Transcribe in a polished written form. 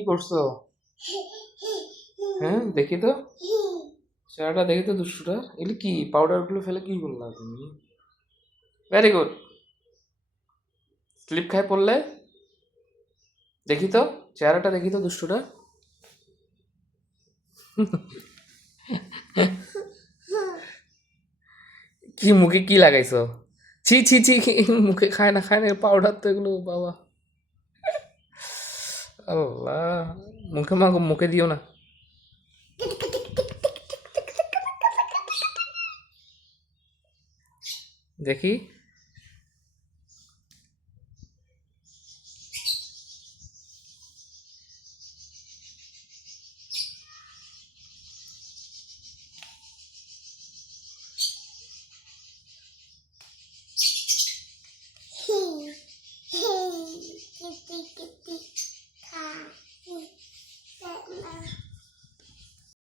কি করছো? হ্যাঁ, দেখি তো। চেহারাটা দেখি তো দুষ্টুটা। এগুলি কি পাউডার গুলো ফেলে কি করলা তুমি? Very good. স্লিপ খায় পড়লে? দেখি তো, চেহারাটা দেখি তো দুষ্টুটা। কি মুখে কি লাগাইছো? ছি ছি ছি, মুখে খায় না পাউডার তো এগুলো বাবা। আল্লাহ, মুখে মাখো, মুখে দিও না। দেখি।